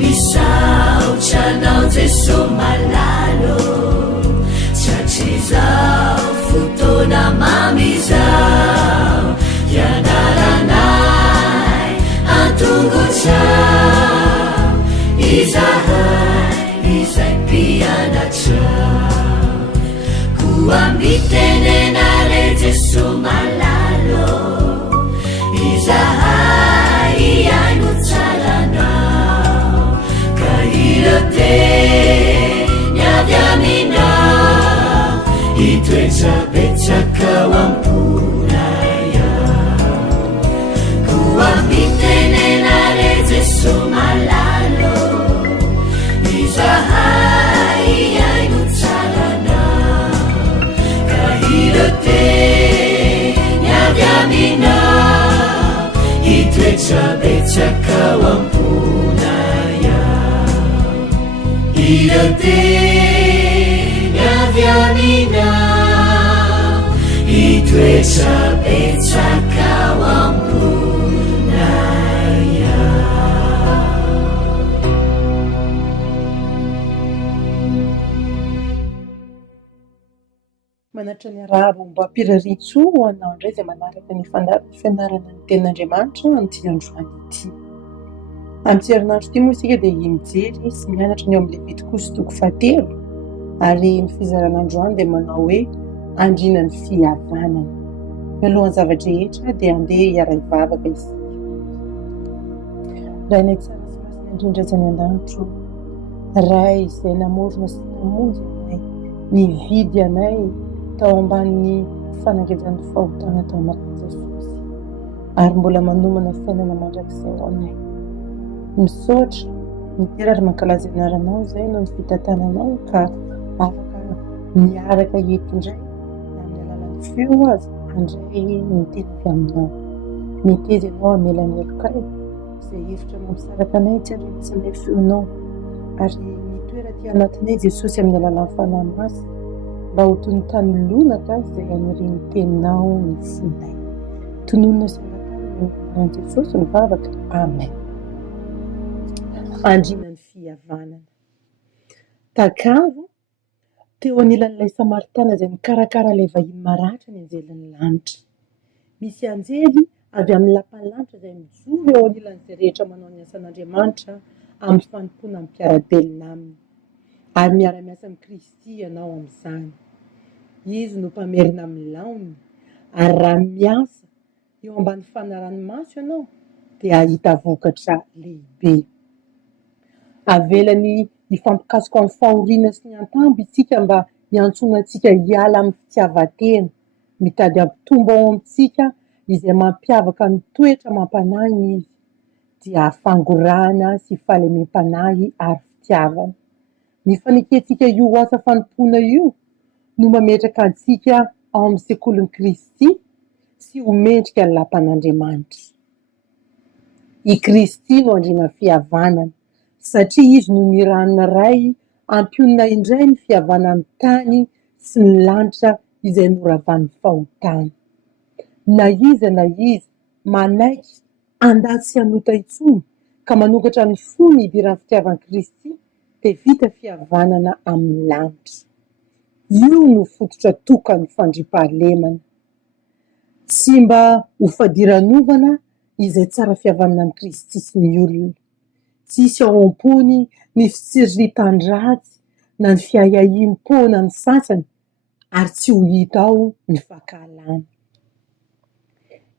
misaotranao jeso malalo tsatr'izao fotoana mamizao ianaranay antongotrao izahay izay mpianatrao koa mitenenare jeso malalo izahay iaino tsaranao ka iroteny avy aminao itoetrabetsakao amponaya koa mitenenare jeso malalo izahay iaino tsaranao ka iroteny avy aminao itoetrabetsakao amponaya iroteny avy aminao itoetrabetsakao amponaya. manatra ny arahabo mba ampiraritso ho anao indray izay manaraka ny fianarana ny tenin'Andriamanitra amin'ity androany ity. Amin'ity herinandro ity moa isika dia mijery sy mianatra ny eo amin'ny Levitikosy toko 7 ary ny fizarana androany dia manao hoe andrina ny fihavanana. Mialohan'ny zavatra rehetra dia andeha hiara-hivavaka isika. Raha inay tsara sy masina indrindra aza ny an-danitro, ray izay namorona sy namonjy anay, nividy anay tao ambanin'ny fanangejany fahotana tao amin'irany Jesosy ary mbola manomana fiainana mandrakizay ho anay. Misaotra mitera ary mankalaza anaranao izay no ny fitantananao ka afaka miaraka eto indray na amin'ny alalan'ny feo azy handray ny tena avy aminao. Miteza ianao hamelany elokay izay hevitra mampisaraka anay tsy andrenesanay feonao ary mitoera ty anatinay Jesosy amin'ny alalan'ny fanahy masina mba ho toy ny tany lonaka izay anireny teninao ny fonay. Tononona sy angatany ny anaran'i Jesosy mivavaka. Amen. Andrina ny fihavanana. Takavo teo anilan'ilay Samaritana izay mikarakara ilay vahiny maratra ny anjelan'ny lanitra. Misy anjely avy amin'ny lapan'ny lanitra izay mijoro eo anilan'izay rehetra manao ny asan'Andriamanitra amin'ny fanompoana amin'ny mpiara-belona aminy ary miara-miasa amin'ny Kristy ianao amin'izany. Izy no mpamerina amin'ny laony ary raha miasa eo ambany fanaranomaso ianao dia ahita vokatra lehibe. Avelany hifampikasoka amin'ny fahoriana sy ny antambo isika mba hiantsoana antsika hiala amin'ny fitiavan-tena, mitady hampitombo ao amintsika izay mampiavaka ny toetra mampanahy izy dia fangorahana sy fahalemem-panahy ary fitiavana. Ny fanekentsika io asa fanompoana io no mametraka antsika ao amin'ny sekolin'i Kristy sy ho mendrika ny lapan'Andriamanitra. I Kristy no andrina fihavanana satria izy no niranona ray ampionina indray ny fihavanan'ny tany sy ny lanitra izay noravan'ny fahotana. Na iza manaiky andady sy hanota intsony ka manokatra ny fo ny idiran'ny fitiavan'i Kristy dia vita fihavanana amin'ny lanitra. Io no fototra tokany fandriampahalemana. Tsy mba ho fadiranovana izay tsara fihavanana amin'ny Kristy sy ny olona. Tsisy ao am-pony ny fitsiritan-dratsy na ny fiahiahim-pona ny sasany ary tsy ho hita ao ny fankahalana.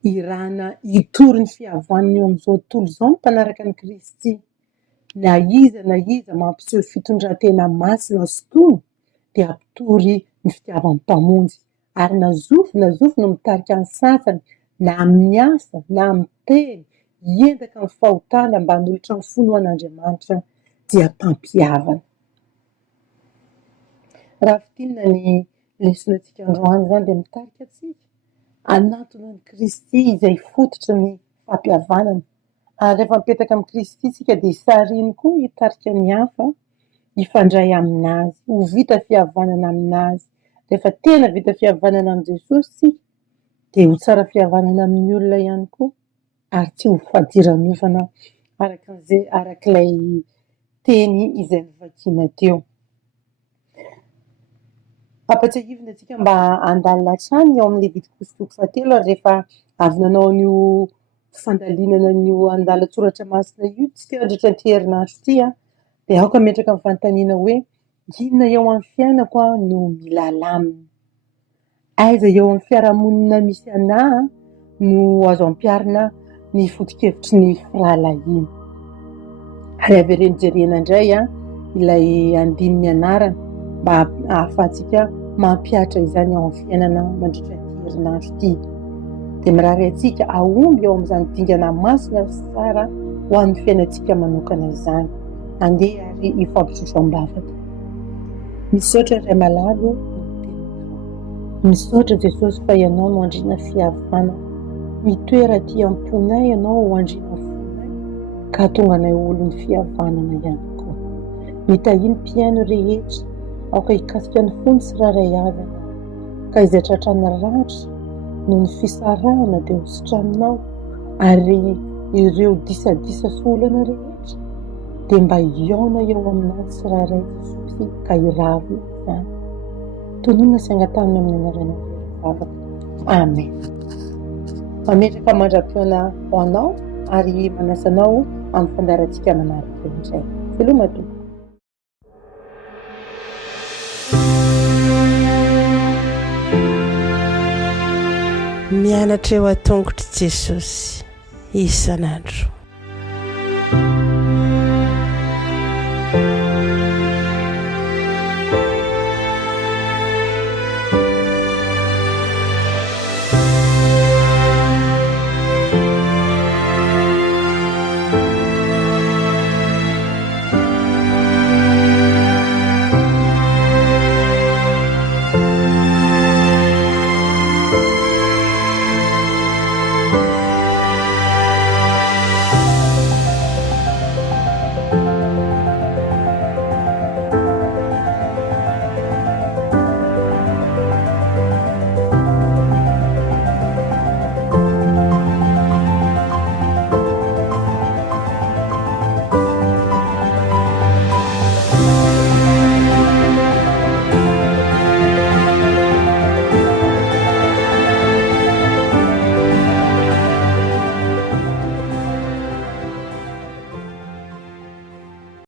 Irana hitory ny fihavanana eo amin'izao tontolo izao ny mpanaraka ny Kristy. Na iza mampiseho fitondran-tena masina sy tony dia ampitory ny fitiavan'ny mpamonjy ary na zofy no mitarika ny sasany na amin'ny asa na amin'ny teny hiendaka amin'ny fahotana mba hanolotra ny fonoan'Andriamanitra dia mpampihavana. Raha fitinina ny lesonantsika androany izany dia mitarika antsika anatona ny Kristy izay fototry ny fampihavanana ary rehefa mipetaka amin'ny Kristy isika dia sariny koa hitarika ny hafa hifandray aminazy, ho vita fihavanana aminazy. Rehefa tena vita fihavanana amin'ny Jesosy dia ho tsara fihavanana amin'ny olona ihany koa ary tsy ho fadiranovana arak'ilay teny izay novakiana teo. Ampatsahivina antsika mba handalina hatrany eo amin'ilay vity kosotroko fahatelo ary rehefa avy nanao an'io fandalinana an'io andalan-tsoratra masina io tsika andritran'ity herinandro ity dia aoka metraka amin'ny fanontaniana hoe inona eo amin'ny fiainako no mila lamina, aiza eo amin'ny fiarahamonina misy anahy no azo ampiarina ny foto-kevitry ny firalahiana. Ary avereny jerena indray ilay andininy anarana mba ahafahantsika mampiatra izany ao amin'ny fiainana mandritra ity herinandro ity. Dia mirary antsika aomby eo amin'izany dingana masina sy tsara ho an'ny fiainantsika manokana izany. Andeha ary ifampitrotro am-bavaka. Misaotra Ray Malalo, misaotra Jesosy fa ianao no andriana fihavana, mitoera aty am-ponay ianao ho andriana fonay ka tonga anay olo ny fihavanana ihany koa. Mitahiny mpiaino rehetra aoka hikasika ny fony sy raray avy ka izay tratrana ratra noho ny fisarahana dia hositra aminao ary ireo disadisa sy olana rehetra dia mba hiaona eo aminao sy raray Jesosy ka hiravina izany. Tonona sy angatanina amin'ny anarana vavaka. Amen. Mametraka mandram-pioana ho anao ary manasanao amin'ny fandarantsika manaraka indray. Veloma tompoko. Mianatra eo an-tongotry Jesosy isan'andro.